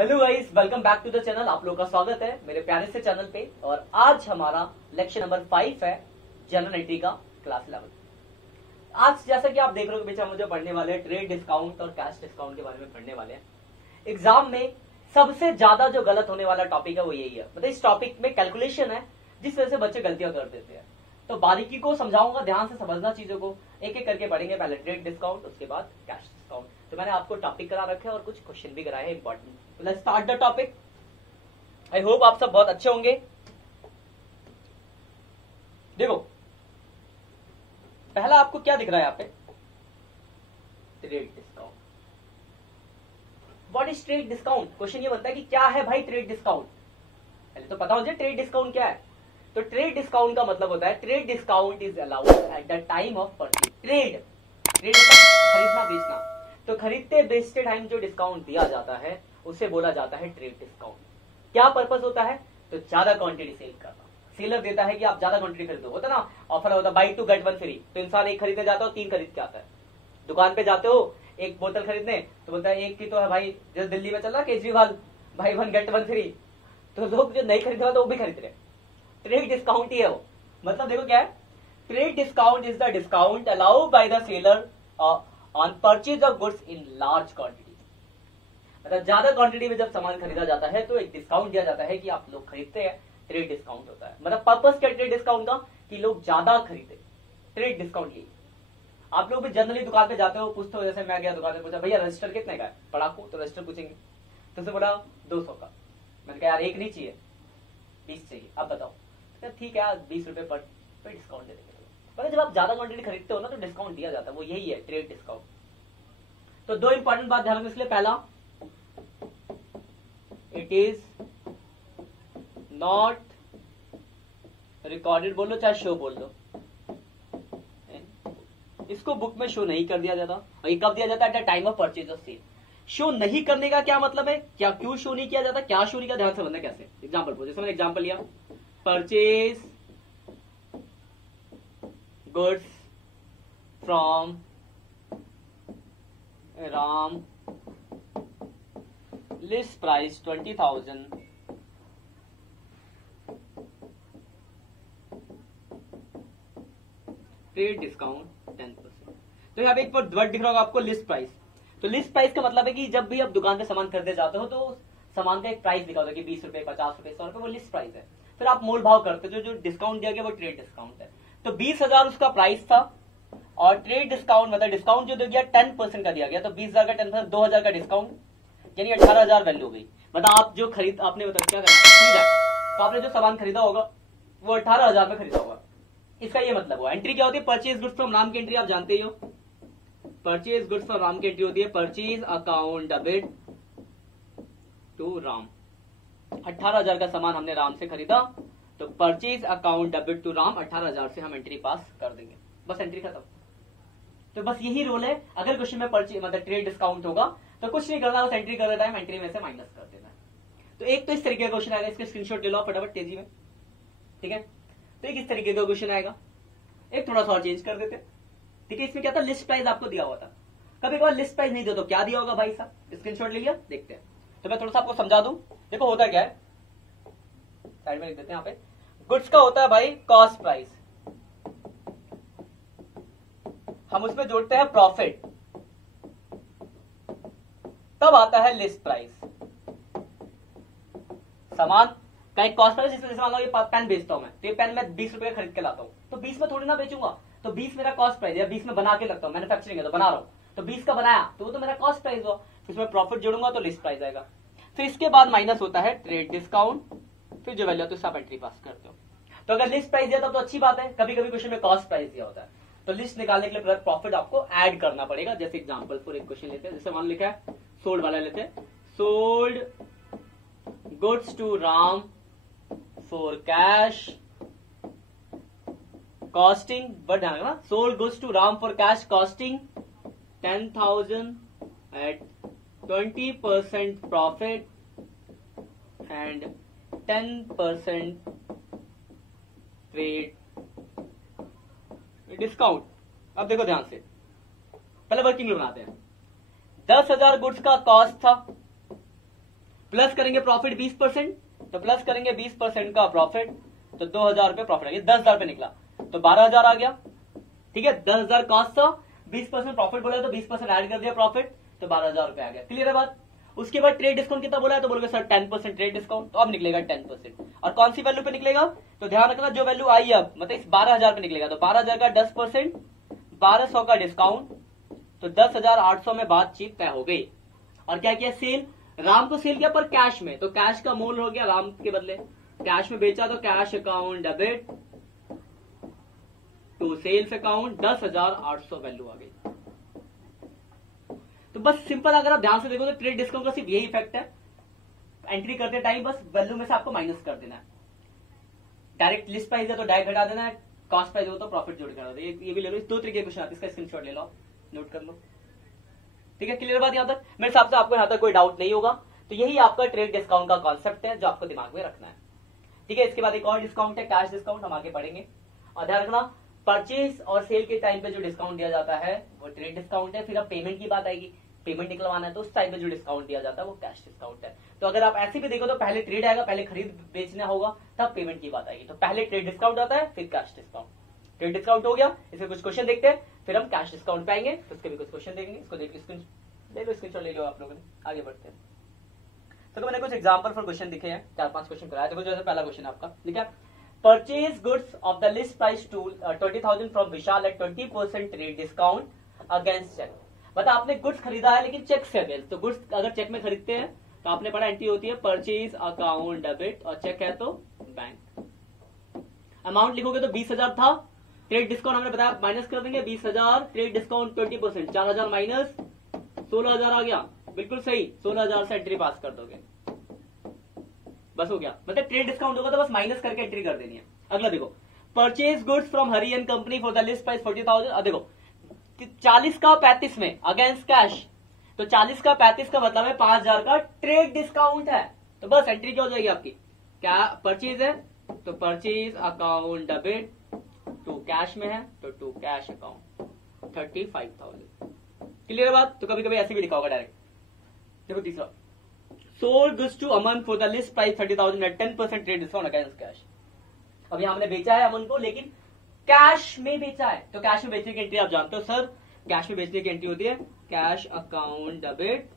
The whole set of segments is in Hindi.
Hello guys, welcome back to the channel. आप लोगों का स्वागत है मेरे प्यारे से चैनल पे। और आज हमारा लेक्चर नंबर 5 है जनरल एंट्री का क्लास 11। आज जैसा कि आप देख रहे हो बेचा मुझे पढ़ने वाले हैं ट्रेड डिस्काउंट और कैश डिस्काउंट के बारे में पढ़ने वाले हैं। एग्जाम में सबसे ज्यादा जो गलत होने वाला टॉपिक है वो यही है। मतलब इस टॉपिक में कैलकुलेशन है जिस वजह से बच्चे गलतियां कर देते हैं। तो बारीकी को समझाऊंगा, ध्यान से समझना चीजों को, एक एक करके पढ़ेंगे। पहले ट्रेड डिस्काउंट, उसके बाद कैश डिस्काउंट। तो मैंने आपको टॉपिक करा रखे हैं और कुछ क्वेश्चन भी कराए हैं important. Let's start the topic. I hope आप सब बहुत अच्छे होंगे। देखो पहला आपको क्या दिख रहा है यहाँ पे, trade discount. What is trade discount? Question ये बनता है कि क्या है भाई ट्रेड डिस्काउंट। पहले तो पता होना ट्रेड डिस्काउंट क्या है। तो ट्रेड डिस्काउंट का मतलब होता है trade discount is allowed at the time of purchase. Trade खरीदना बेचना, तो खरीदते बेचते टाइम जो डिस्काउंट दिया जाता है उसे बोला जाता है ट्रेड डिस्काउंट। क्या पर्पस होता है? तो ज्यादा क्वांटिटी सेल करना। सेलर देता है कि आप ज्यादा क्वांटिटी खरीदो, होता ना ऑफर होता है बाई 2 गेट 1 फ्री। तो इंसान एक खरीदने जाता हो 3 खरीद के आता है। दुकान पे जाते हो एक बोतल खरीदने तो बोलता है एक की तो है भाई, जैसे दिल्ली में चल रहा केजरीवाल बाई 1 गेट 1 फ्री। तो लोग जो नहीं खरीद रहे तो वो भी खरीद रहे। ट्रेड डिस्काउंट ही है वो। मतलब देखो क्या है, trade discount is the discount allowed by the seller on purchase of goods in large quantity. मतलब ज्यादा क्वांटिटी में जब सामान खरीदा जाता है तो एक डिस्काउंट दिया जाता है कि आप लोग खरीदते हैं, ट्रेड डिस्काउंट होता है। मतलब पर्पस क्या ट्रेड डिस्काउंट का, कि लोग ज्यादा खरीदे, ट्रेड डिस्काउंट लिए। आप लोग भी जनरली दुकान पे जाते हो, पूछते हो, जैसे मैं गया दुकान पे, पूछा भैया रजिस्टर कितने का है पढ़ाकू, तो रजिस्टर पूछेंगे तो उसने बोला 200 का। मैंने कहा यार एक नहीं चाहिए 20 चाहिए, अब बताओ। ठीक है 20 रुपए पर डिस्काउंट दे देंगे। मतलब जब आप ज्यादा क्वांटिटी खरीदते हो ना तो डिस्काउंट दिया जाता है, वो यही है ट्रेड डिस्काउंट। तो दो इंपॉर्टेंट बात ध्यान रखना। इसलिए पहला, इट इज नॉट रिकॉर्डेड, बोल लो चाहे शो बोल लो, इसको बुक में शो नहीं कर दिया जाता। और ये कब दिया जाता है? At the time of purchase of sale. Show नहीं करने का क्या मतलब है, क्या क्यों शो नहीं किया जाता, क्या शो नहीं किया, ध्यान से बनना कैसे। एग्जाम्पल पूछे, जैसे मैंने एग्जाम्पल लिया, purchase goods from Ram, list price 20,000, trade discount 10%। तो यहाँ पे एक वर्ड दिख रहा होगा आपको, लिस्ट प्राइस। तो लिस्ट प्राइस का मतलब है कि जब भी आप दुकान पे सामान खरीदने जाते हो तो सामान का एक प्राइस लिखा होता है कि 20 रुपए, 50 रुपए, 100 रुपए, वो लिस्ट प्राइस है। फिर आप मोल भाव करते हो, जो डिस्काउंट दिया गया वो ट्रेड डिस्काउंट है। तो 20,000 उसका प्राइस था और ट्रेड डिस्काउंट मतलब डिस्काउंट जो दिया गया 10% का दिया गया। तो 20,000 का 10%, 2,000 का डिस्काउंट, यानी 18,000 वैल्यू हो गई। मतलब आप जो आपने मतलब क्या खरीदा, तो आपने जो सामान खरीदा होगा वो 18,000 में खरीदा होगा। इसका ये मतलब हुआ। एंट्री क्या होती है? परचेज गुड्स फ्रॉम राम की एंट्री आप जानते ही हो। परचेज गुड्स फ्रॉम राम की एंट्री होती है purchase account debit to Ram. 18,000 का सामान हमने राम से खरीदा तो purchase account debit to Ram 18,000 से हम एंट्री पास कर देंगे, बस एंट्री खत्म। तो बस यही रूल है। अगर क्वेश्चन में परचेज मतलब ट्रेड डिस्काउंट होगा तो कुछ नहीं करना, बस एंट्री करते टाइम एंट्री में से माइनस कर देना है। तो एक तो इस तरीके का क्वेश्चन आएगा, इसके स्क्रीनशॉट ले लो फटाफट तेजी में, ठीक है। तो एक इस तरीके का क्वेश्चन आएगा, एक थोड़ा सा और चेंज कर देते, ठीक है। इसमें क्या था, लिस्ट प्राइस आपको दिया हुआ था। कभी कभार लिस्ट प्राइस नहीं दो तो क्या दिया होगा भाई साहब, स्क्रीनशॉट ले लिया, देखते हैं। तो मैं थोड़ा सा आपको समझा दूं। देखो होता क्या है, साइड में लिख देते हैं। यहाँ पे गुड्स का होता है भाई कॉस्ट प्राइस, हम उसमें जोड़ते हैं प्रॉफिट, तब आता है लिस्ट प्राइस। सामान का एक कॉस्ट प्राइस, जिसमें मान लो ये पेन बेचता हूं मैं, तो ये पेन मैं 20 रुपए खरीद के लाता हूं, तो 20 में थोड़ी ना बेचूंगा। तो 20 मेरा कॉस्ट प्राइस है, 20 में बना के लगता हूं, मैन्युफैक्चरिंग है तो बना रहा हूं, तो 20 का बनाया तो वो तो मेरा कॉस्ट प्राइस हुआ। इसमें प्रॉफिट जोड़ूंगा तो लिस्ट प्राइस आएगा। फिर इसके बाद माइनस होता है ट्रेड डिस्काउंट, फिर जो वैल्यू तो सब एंट्री पास करते हो। तो अगर लिस्ट प्राइस दिया तब तो अच्छी बात है। कभी कभी क्वेश्चन में कॉस्ट प्राइस दिया होता है तो लिस्ट निकालने के लिए प्रॉफिट आपको ऐड करना पड़ेगा। जैसे एग्जांपल फॉर एक क्वेश्चन लेते हैं, जैसे मान लिखा है सोल्ड वाला लेते हैं, sold goods to Ram for cash costing, but ध्यान रखना, sold goods to Ram for cash costing 10,000 at 20% profit and 10% trade discount. अब देखो ध्यान से, पहले वर्किंग बनाते हैं। 10,000 गुड्स का कॉस्ट था, प्लस करेंगे प्रॉफिट 20%, तो प्लस करेंगे 20% का प्रॉफिट, तो 2000 रुपए प्रॉफिट आ गया, 10,000 रुपए निकला, तो 12,000 आ गया। ठीक है, 10,000 कॉस्ट था, 20% प्रॉफिट बोला तो 20% ऐड कर दिया प्रॉफिट, तो 12,000 रुपए आ गया। क्लियर है बात। उसके बाद ट्रेड डिस्काउंट कितना बोला है, तो बोलोगे सर 10% ट्रेड डिस्काउंट, तो अब निकलेगा 10%। और कौन सी वैल्यू पे निकलेगा, तो ध्यान रखना जो वैल्यू आई अब मतलब इस 12,000 पे निकलेगा, तो 12,000 का 10%, 1200 का डिस्काउंट, तो 10,800 में बातचीत तय हो गई। और क्या किया, सेल, राम को सेल किया पर कैश में, तो कैश का मूल हो गया राम के बदले कैश में बेचा, तो cash account debit to sales account, 10,800 value आ गई। तो बस सिंपल, अगर आप ध्यान से देखो तो ट्रेड डिस्काउंट का सिर्फ यही इफेक्ट है, एंट्री करते टाइम बस वैल्यू में से आपको माइनस कर देना है। डायरेक्ट लिस्ट प्राइस है तो डायरेक्ट घटा देना है, कॉस्ट प्राइस हो तो प्रॉफिट जोड़ कर देना। ये भी ले लो, इस 2 तरीके के क्वेश्चन आते हैं, इसका स्क्रीनशॉट ले लो, नोट कर लो। ठीक है, क्लियर बात। यहां तक मेरे हिसाब से आपको यहां तक कोई डाउट नहीं होगा। तो यही आपका ट्रेड डिस्काउंट का कॉन्सेप्ट है जो आपको दिमाग में रखना है। ठीक है, इसके बाद एक और डिस्काउंट है कैश डिस्काउंट, हम आगे पढ़ेंगे। और ध्यान रखना, परचेज और सेल के टाइम पे जो डिस्काउंट दिया जाता है वो ट्रेड डिस्काउंट है। फिर अब पेमेंट की बात आएगी, पेमेंट निकलवाना है तो उस टाइम पे जो डिस्काउंट दिया जाता है वो कैश डिस्काउंट है। तो अगर आप ऐसे भी देखो तो पहले ट्रेड आएगा, पहले खरीद बेचना होगा, तब पेमेंट की बात आएगी। तो पहले ट्रेड डिस्काउंट आता है, फिर कैश डिस्काउंट। ट्रेड डिस्काउंट हो गया, इसमें कुछ क्वेश्चन देखते हैं, फिर हम कैश डिस्काउंट पे आएंगे, तो उसके भी कुछ क्वेश्चन देखेंगे। इसको देख ले लो, स्क्रीनशॉट ले लो आप लोगों ने, आगे बढ़ते हैं। तो मैंने कुछ एग्जांपल फॉर क्वेश्चन दिखे हैं, 4-5 क्वेश्चन कराया। देखो जैसे पहला क्वेश्चन आपका लिखा है, purchase goods of the list price to 20,000 from Vishal at 20% trade discount against cheque. मतलब आपने गुड्स खरीदा है लेकिन चेक से अगेंस्ट। तो गुड्स अगर चेक में खरीदते हैं तो आपने पढ़ा एंट्री होती है परचेज अकाउंट डेबिट, और चेक है तो बैंक। अमाउंट लिखोगे तो 20,000 था, ट्रेड डिस्काउंट हमने बताया माइनस कर देंगे, 20,000 ट्रेड डिस्काउंट 20%, 4,000 माइनस 16,000 आ गया। बिल्कुल सही, 16,000 से एंट्री पास कर दोगे, बस हो गया। मतलब ट्रेड डिस्काउंट होगा तो बस माइनस करके एंट्री कर देनी है। अगला देखो, purchase goods from Hari and company for the list price 40,000। अब देखो 40 का 35 में अगेंस्ट कैश, तो 40 का 35 का मतलब है 5,000 का ट्रेड डिस्काउंट है। तो बस एंट्री क्या हो जाएगी आपकी, क्या परचेज है तो purchase account debit, to cash में है तो टू कैश अकाउंट 35,000। क्लियर बात। तो कभी कभी ऐसे भी लिखा होगा डायरेक्ट। देखो तीसरा, sold goods to Aman for the list price 30,000 at 10% trade discount against cash. अब यहां हमने बेचा है अमन को, लेकिन कैश में बेचा है, तो कैश में बेचने की एंट्री आप जानते हो सर, कैश में बेचने की एंट्री होती है cash account debit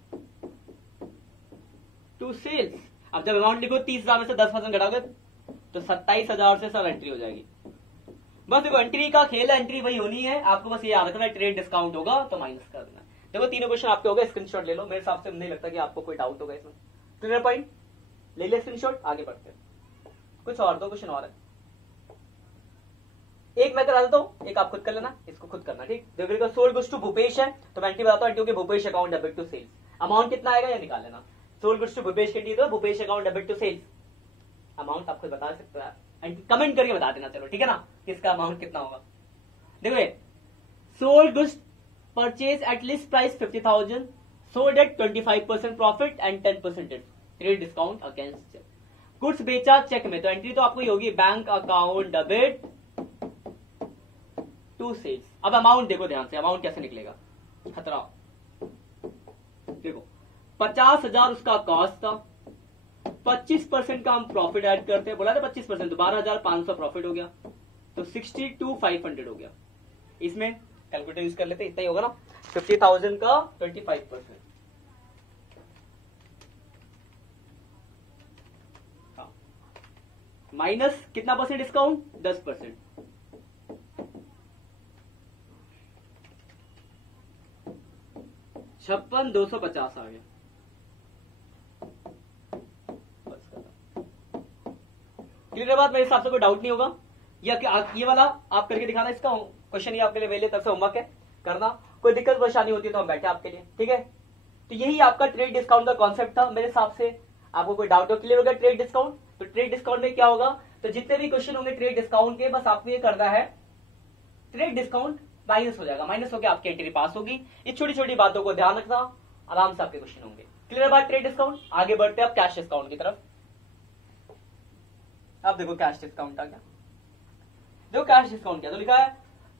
to sales. अब जब अमाउंट लिखो 30,000 में से 10% घटाओगे तो 27,000 से सब एंट्री हो जाएगी। बस देखो एंट्री का खेल है, एंट्री वही होनी है, आपको बस ये याद रखना है ट्रेड डिस्काउंट होगा तो माइनस कर देना। देखो तीनों क्वेश्चन आपके हो गए, स्क्रीनशॉट ले लो। मेरे हिसाब से नहीं लगता कि आपको कोई डाउट होगा इसमें। क्लियर पॉइंट, ले ले स्क्रीनशॉट, आगे बढ़ते हैं। कुछ और दो क्वेश्चन और है, एक मैं करा देता हूं, एक आप खुद कर लेना, इसको खुद करना। ठीक, देखो सोल्ड गुड्स टू भूपेश है तो मैं एंट्री बताता हूं, entry Bhupesh account debit to sales. Amount कितना आएगा ये निकाल लेना। सोल्ड गुड्स टू भूपेश की एंट्री तो Bhupesh account debit to sales, amount आप खुद बता सकते हो, कमेंट करके बता देना। चलो ठीक है ना, किसका अमाउंट कितना होगा। देखो sold goods purchase at list price 50,000, sold at 25% profit and 10% trade discount against cheque. Goods बेचा चेक में, तो एंट्री तो आपको ही होगी bank account debit to sales. अब अमाउंट देखो ध्यान से, अमाउंट कैसे निकलेगा, खतरा। देखो 50,000 उसका कॉस्ट था, 25% का हम प्रॉफिट ऐड करते हैं, बोला था 25%, तो 12,500 प्रॉफिट हो गया, तो 62,500 हो गया। इसमें कैलकुलेटर यूज कर लेते, इतना ही होगा ना, 50,000 का 25%, माइनस कितना परसेंट डिस्काउंट, 10%, 56,250 आ गया। क्लियर बात, मेरे हिसाब से कोई डाउट नहीं होगा। ये वाला आप करके दिखाना, इसका क्वेश्चन ये आपके लिए मेरे तरफ से होमवर्क है, करना। कोई दिक्कत परेशानी होती है तो हम बैठे आपके लिए, ठीक है। तो यही आपका ट्रेड डिस्काउंट का कॉन्सेप्ट था। मेरे हिसाब से आपको कोई डाउट हो, क्लियर हो गया ट्रेड डिस्काउंट। तो ट्रेड डिस्काउंट में क्या होगा, तो जितने भी क्वेश्चन होंगे ट्रेड डिस्काउंट के, बस आपको ये करना है, ट्रेड डिस्काउंट माइनस हो जाएगा, माइनस होकर आपकी एंट्री पास होगी। ये छोटी छोटी बातों को ध्यान रखना, आराम से आपके क्वेश्चन होंगे। क्लियर बात ट्रेड डिस्काउंट। आगे बढ़ते हैं आप कैश डिस्काउंट की तरफ। अब देखो कैश डिस्काउंट आ गया। देखो कैश डिस्काउंट क्या तो लिखा है,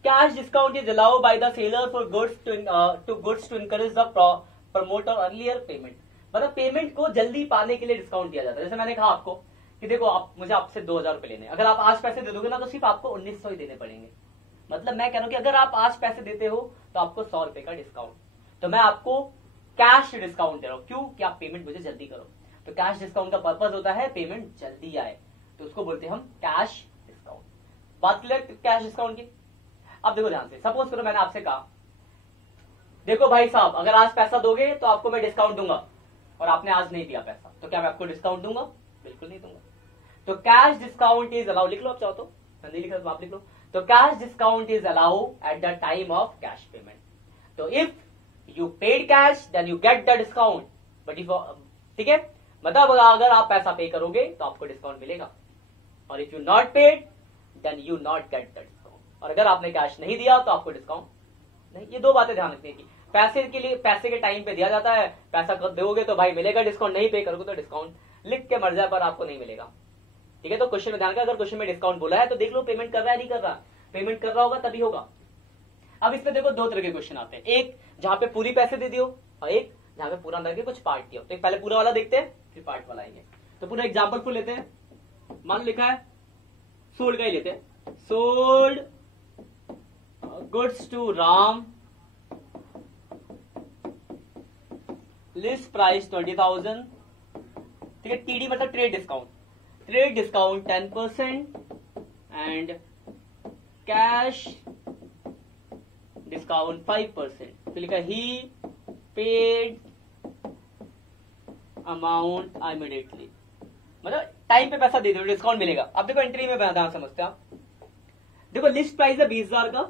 cash discount is allowed by the seller for goods to encourage the promoter earlier payment. मतलब पेमेंट को जल्दी पाने के लिए डिस्काउंट दिया जाता है। जैसे मैंने कहा आपको कि देखो आप मुझे आपसे 2000 रुपए लेने, अगर आप आज पैसे दे दोगे ना तो सिर्फ आपको 1900 ही देने पड़ेंगे। मतलब मैं कह रहा हूं कि अगर आप आज पैसे देते हो तो आपको 100 रुपए का डिस्काउंट, तो मैं आपको कैश डिस्काउंट दे रहा हूं। क्यों? कि आप पेमेंट मुझे जल्दी करो। तो कैश डिस्काउंट का पर्पज होता है पेमेंट जल्दी आए, तो उसको बोलते हैं हम कैश डिस्काउंट। बात क्लियर कैश डिस्काउंट की? अब देखो ध्यान से, सपोज करो मैंने आपसे कहा देखो भाई साहब अगर आज पैसा दोगे तो आपको मैं डिस्काउंट दूंगा, और आपने आज नहीं दिया पैसा, तो क्या मैं आपको डिस्काउंट दूंगा? बिल्कुल नहीं दूंगा। तो कैश डिस्काउंट इज अलाउ, लिख लो आप चाहो तो, नहीं लिखा तो आप लिख लो। तो cash discount is allow at the time of cash payment. तो if you paid cash then you get the discount, but if, ठीक है, मतलब अगर आप पैसा पे करोगे तो आपको डिस्काउंट मिलेगा, और if you not paid then you not get the discount. और अगर आपने कैश नहीं दिया तो आपको डिस्काउंट नहीं। ये दो बातें ध्यान रखने की। पैसे के लिए पैसे के टाइम पे दिया जाता है, पैसा कब दोगे तो भाई मिलेगा डिस्काउंट, नहीं पे करोगे तो डिस्काउंट लिख के मर जाए पर आपको नहीं मिलेगा। ठीक है, तो क्वेश्चन में ध्यान का, अगर क्वेश्चन में डिस्काउंट बोला है तो देख लो पेमेंट कर रहा है नहीं कर रहा। पेमेंट कर रहा होगा तभी होगा। अब इसमें देखो दो तरह के क्वेश्चन आते हैं, एक जहां पे पूरी पैसे दे दियो और एक जहां पे पूरा अंदर के कुछ पार्ट दियो। तो पहले पूरा वाला देखते हैं फिर पार्ट वाला आएंगे। तो पूरा एग्जाम्पल फुल लेते हैं। मान लिखा है सोल्ड का ही लेते हैं, sold goods to Ram, list price 20,000। ठीक है, टीडी मतलब trade discount, trade discount 10% and cash discount 5%। तो लिखा ही पेड अमाउंट इमीडिएटली, मतलब टाइम पे पैसा दे दो डिस्काउंट मिलेगा। अब देखो एंट्री में ध्यान समझते हैं आप। देखो लिस्ट प्राइस है 20,000 का,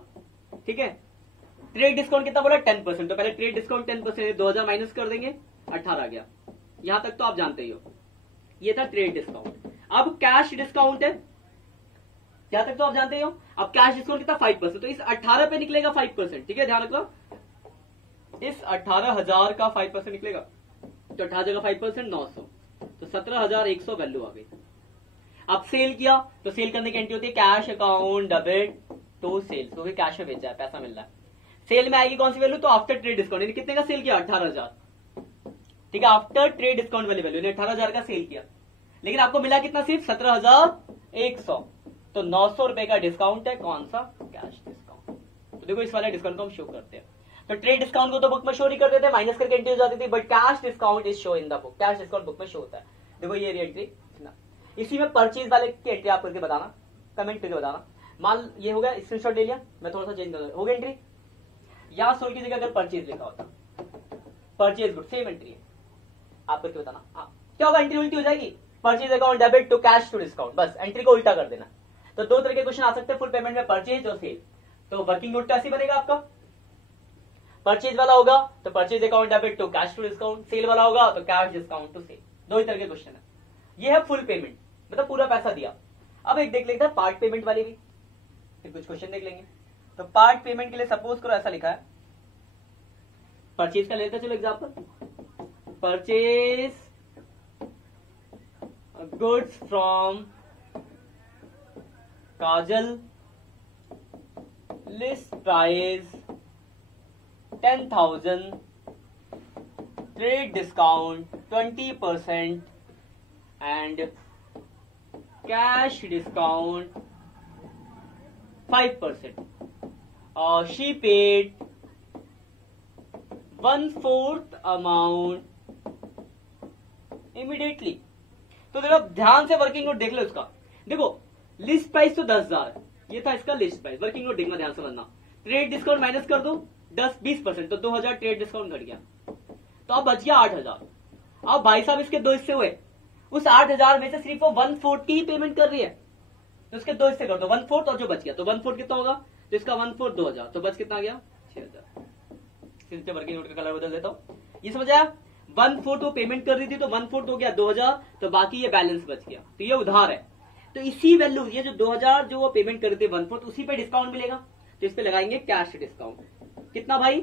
ठीक है, ट्रेड डिस्काउंट कितना बोला 10%। तो पहले ट्रेड डिस्काउंट 10%, 2000 माइनस कर देंगे 18 गया। यहां तक तो आप जानते ही हो, ये था ट्रेड डिस्काउंट। अब कैश डिस्काउंट है, यहां तक तो आप जानते ही हो। अब कैश डिस्काउंट कितना 5%, तो इस 18 पे निकलेगा 5%। ठीक है, ध्यान रखो, इस 18,000 का 5% निकलेगा, तो 18 जगह 5% 900, तो 17,100 वैल्यू आ गई। अब सेल किया तो सेल करने की एंट्री होती है cash account debit to sale, तो फिर कैश में बेचा है, पैसा मिल रहा है। सेल में आएगी कौन सी वैल्यू? तो आफ्टर ट्रेड डिस्काउंट, कितने का सेल किया 18,000। ठीक है, आफ्टर ट्रेड डिस्काउंट वाली वैल्यू, 18,000 का सेल किया, लेकिन आपको मिला कितना? सिर्फ 17,100। तो 900 रुपए का डिस्काउंट है, कौन सा? Cash discount. तो देखो इस वाले डिस्काउंट को हम शो करते हैं। तो ट्रेड डिस्काउंट को तो बुक में शो नहीं करते थे, माइनस करके एंट्री हो जाती थी, but cash discount is show in the book, cash discount book में शो होता है। देखो ये एंट्री, इसी में परचेज वाले की एंट्री आप करके बताना, कमेंट करके बताना। मान ये हो गया, स्क्रीनशॉट ले लिया, मैं थोड़ा सा चेंज कर, हो गया एंट्री। यहां सोल्ड की जगह अगर परचेज लिखा होता, परचेज गुड, सेम एंट्री है, आप करके बताना। क्या होगा? एंट्री उल्टी हो जाएगी, purchase account debit to cash to discount, बस एंट्री को उल्टा कर देना। तो दो तरह के क्वेश्चन आ सकते हैं फुल पेमेंट में, परचेज और सेल। तो वर्किंग नोट कैसे बनेगा आपका? परचेज वाला होगा तो purchase account debit to cash to discount, sale वाला होगा तो कैश डिस्काउंट टू सेल। दो ही तरह के क्वेश्चन है। ये है फुल पेमेंट, मतलब पूरा पैसा दिया। अब एक देख लेते हैं पार्ट पेमेंट वाली भी, फिर कुछ क्वेश्चन देख लेंगे। तो पार्ट पेमेंट के लिए सपोज करो ऐसा लिखा है, परचेज का लेते हैं, चलो example, purchase goods from Kajal, list price 10,000, trade discount 20% and cash discount 5%। और शी पेड 1/4 अमाउंट इमीडिएटली। तो देखो ध्यान से वर्किंग नोट देख लो इसका। देखो लिस्ट प्राइस तो 10,000, ये था इसका लिस्ट प्राइस। वर्किंग नोट देखना ध्यान से बनना, ट्रेड डिस्काउंट माइनस कर दो 10-20%, तो 2,000 ट्रेड डिस्काउंट घट गया, तो अब बच गया 8,000। अब भाई साहब इसके दो हिस्से हुए, उस 8,000 में से सिर्फ वो 1/4 की ही पेमेंट कर रही है, तो उसके दो हिस्से कर दो, 1/4 और जो बच गया, तो 1/4 कितना होगा? तो इसका 1/4 2,000, तो बच कितना गया? 6,000। वर्किंग नोट का कलर बदल देता हूं, ये समझ आया? 1/4 वो पेमेंट कर रही थी, तो 1/4 हो गया 2,000, तो बाकी ये बैलेंस बच गया, तो ये उधार है। तो इसी वैल्यू, ये जो 2,000 जो वो पेमेंट कर रही थी 1/4, उसी पे डिस्काउंट मिलेगा, तो इस पे लगाएंगे कैश डिस्काउंट। कितना भाई?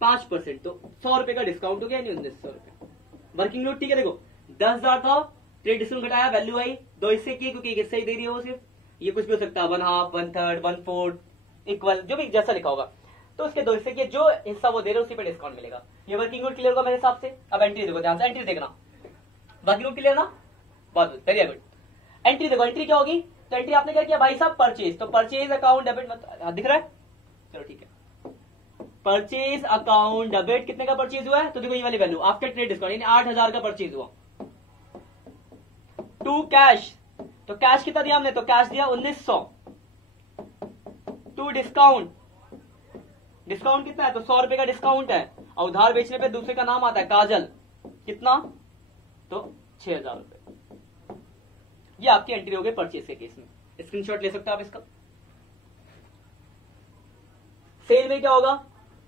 5%, तो 100 रुपए का डिस्काउंट हो गया, 1900 रुपए। वर्किंग नोट ठीक है, देखो 10,000 था, ट्रेड डिस्काउंट घटाया, वैल्यू आई, दो हिस्से किए क्योंकि एक हिस्सा ही दे रही है वो सिर्फ, ये कुछ भी हो सकता है, 1/2, 1/3, 1/4, इक्वल, जो भी जैसा लिखा होगा। तो उसके 2 हिस्से के जो हिस्सा वो दे रहे उसी पे डिस्काउंट मिलेगा। ये वर्किंग नोट क्लियर होगा मेरे हिसाब से। अब एंट्री देखो ध्यान से, एंट्री देखना, वर्किंग नोट क्लियर ना, बहुत वेरी गुड। एंट्री देखो, एंट्री क्या होगी, तो एंट्री आपने क्या किया भाई साहब, परचेज, तो परचेज अकाउंट डेबिट दिख रहा है, चलो ठीक है, परचेज अकाउंट डेबिट कितने का परचेज हुआ है, तो देखो ये वाली वैल्यू आफ्टर ट्रेड डिस्काउंट यानी 8000 का परचेज हुआ। टू कैश, तो कैश कितना दिया हमने, तो कैश दिया 1900। टू डिस्काउंट, डिस्काउंट कितना है, तो 100 रुपए का डिस्काउंट है, और उधार बेचने पे दूसरे का नाम आता है काजल, कितना, तो 6000 रुपए। ये आपकी एंट्री हो गई परचेज के केस में, स्क्रीनशॉट ले सकते हो आप इसका। सेल में क्या होगा,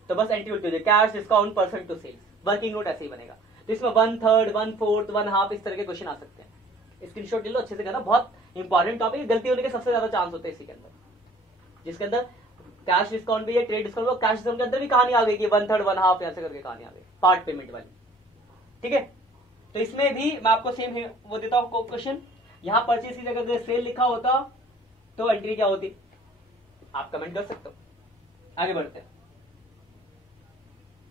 तो बस एंट्री उल्टी हो जाए, cash discount percent to sales, working note ऐसे ही बनेगा। तो इसमें 1/3, 1/4, 1/2 इस तरह के क्वेश्चन आ सकते हैं। स्क्रीनशॉट ले लो अच्छे से करना, बहुत इंपॉर्टेंट टॉपिक, गलती होने के सबसे ज्यादा चांस होते हैं इसी के अंदर, जिसके अंदर कैश डिस्काउंट भी है, ट्रेड डिस्काउंट, कैश डिस्काउंट के अंदर भी कहानी आ गई कि 1/3, 1/2 ऐसे करके कहानी आ गई, पार्ट पेमेंट वाली, ठीक है। तो इसमें भी मैं आपको सेम वो देता हूं क्वेश्चन, यहां परचेज की जगह सेल लिखा होता तो एंट्री क्या होती, आप कमेंट कर सकते हो। आगे बढ़ते हैं,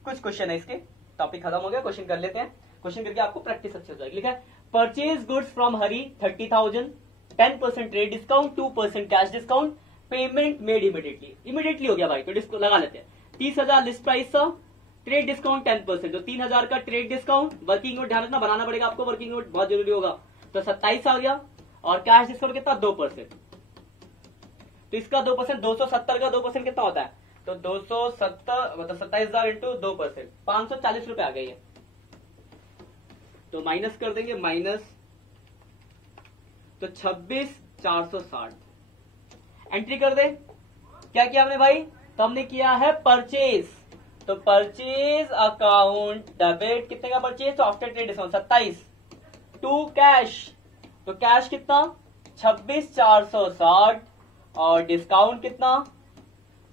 कुछ क्वेश्चन है इसके, टॉपिक खत्म हो गया, क्वेश्चन कर लेते हैं, क्वेश्चन करके आपको प्रैक्टिस अच्छी हो जाएगी। लिखा है purchase goods from Hari 30,000, 10% trade discount, 2% cash discount, payment made immediately, immediately हो गया भाई, तो डिस्को लगा लेते हैं। 30,000 लिस्ट प्राइस था, ट्रेड डिस्काउंट 10%, तो 3000 का ट्रेड डिस्काउंट, वर्किंग नोट ध्यान रखना बनाना पड़ेगा आपको, वर्किंग नोट बहुत जरूरी होगा, तो 27 आ गया, और कैश डिस्काउंट कितना 2%, तो इसका 2%, 270 का 2% कितना होता है, तो 270 मतलब 27,000 इंटू 2%, 540 रुपए आ गई है, तो माइनस कर देंगे, माइनस, तो 26,460 एंट्री कर दे। क्या किया हमने भाई, तो हमने किया है परचेज, तो परचेज अकाउंट डेबिट कितने का परचेज, तो after trade discount 27, to cash, तो कैश कितना 26,460, और डिस्काउंट कितना,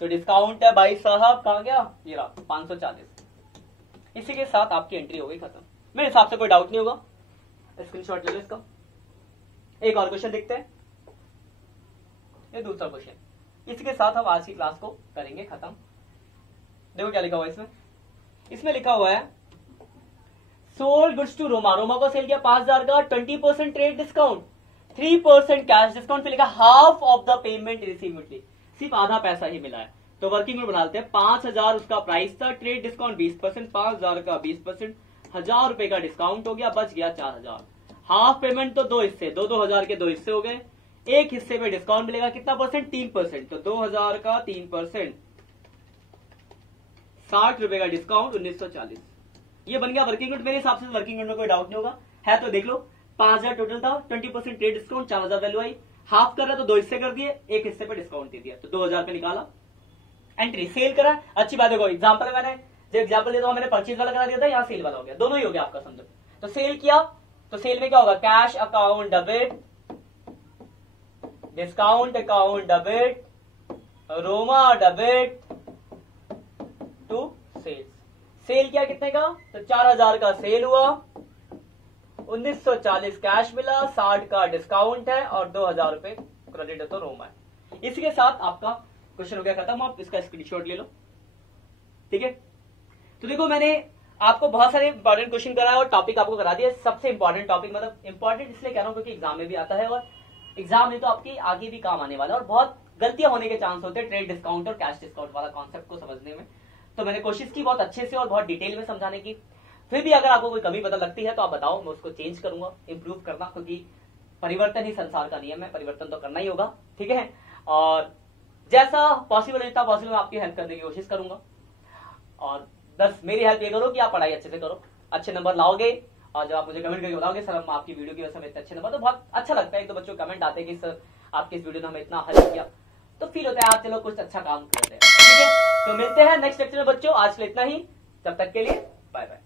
तो डिस्काउंट है भाई साहब कहां गया, ये रहा 540। इसी के साथ आपकी एंट्री हो गई खत्म, मेरे हिसाब से कोई डाउट नहीं होगा, स्क्रीनशॉट ले लो इसका। एक और क्वेश्चन देखते हैं, ये दूसरा क्वेश्चन, इसके साथ हम आज की क्लास को करेंगे खत्म। देखो क्या लिखा हुआ है इसमें, इसमें लिखा हुआ है sold goods to Roma, Roma को सेल किया 5000 का, 20% ट्रेड डिस्काउंट, 3% कैश डिस्काउंट, फिर लिखा half of the payment received, सिर्फ आधा पैसा ही मिला है, तो वर्किंग में बनाते हैं। 5000 उसका प्राइस था, ट्रेड डिस्काउंट 20%, 5000 का 20%, 1000 रुपए का डिस्काउंट हो गया, बच गया 4000। हाफ पेमेंट तो 2 हिस्से, 2000 के 2 हिस्से हो गए, एक हिस्से में डिस्काउंट मिलेगा कितना परसेंट, 3%, तो 2000 का 3%, 60 रुपए का डिस्काउंट 1940, ये बन गया वर्किंग नोट। मेरे हिसाब से वर्किंग नोट में कोई डाउट नहीं होगा, है तो देख लो, 5000 टोटल था, 20% ट्रेड डिस्काउंट, 4000 वैल्यू आई, हाफ कर रहा तो 2 हिस्से कर दिए, एक हिस्से पे डिस्काउंट दे दिया, तो 2000 पे निकाला। एंट्री सेल करा, अच्छी बात है, एग्जाम्पल मैंने जो एग्जाम्पल देता हूं, मैंने परचेज वाला करा दिया था, यहाँ सेल वाला हो गया, दोनों ही हो गया आपका समझो। तो सेल किया, तो सेल में क्या होगा, cash account debit, discount account debit, Roma debit to sales. Sale किया कितने का, तो 4000 का सेल हुआ, 1940 कैश मिला, 60 का डिस्काउंट है, और 2000 रुपए क्रेडिट है, तो रोमा है। इसके साथ आपका क्वेश्चन हो गया खत्म, आप इसका स्क्रीनशॉट ले लो, ठीक है। तो देखो मैंने आपको बहुत सारे इंपॉर्टेंट क्वेश्चन कराया और टॉपिक आपको करा दिया, सबसे इंपॉर्टेंट टॉपिक, मतलब इंपॉर्टेंट इसलिए कह रहा हूं क्योंकि एग्जाम में भी आता है, और एग्जाम में तो आपकी आगे भी काम आने वाला है, और बहुत गलतियां होने के चांस होते हैं ट्रेड डिस्काउंट और कैश डिस्काउंट वाला कॉन्सेप्ट को समझने में। तो मैंने कोशिश की बहुत अच्छे से और बहुत डिटेल में समझाने की, फिर भी अगर आपको कोई कमी पता लगती है तो आप बताओ, मैं उसको चेंज करूंगा, इंप्रूव करना, क्योंकि परिवर्तन ही संसार का नियम है, परिवर्तन तो करना ही होगा, ठीक है। और जैसा पॉसिबल जितना पॉसिबल मैं आपकी हेल्प करने की कोशिश करूंगा, और बस मेरी हेल्प ये करो कि आप पढ़ाई अच्छे से करो, अच्छे नंबर लाओगे, और जब आप मुझे कमेंट करके बताओगे सर हम आपकी वीडियो की वजह से इतने अच्छे नंबर, तो बहुत अच्छा लगता है। एक तो बच्चों कमेंट आते हैं कि सर आपकी इस वीडियो ने हमें इतना हेल्प किया, तो फील होता है आप चलो कुछ अच्छा काम करते हैं, ठीक है। तो मिलते हैं नेक्स्ट लेक्चर में बच्चों, आज के लिए इतना ही, तब तक के लिए बाय बाय।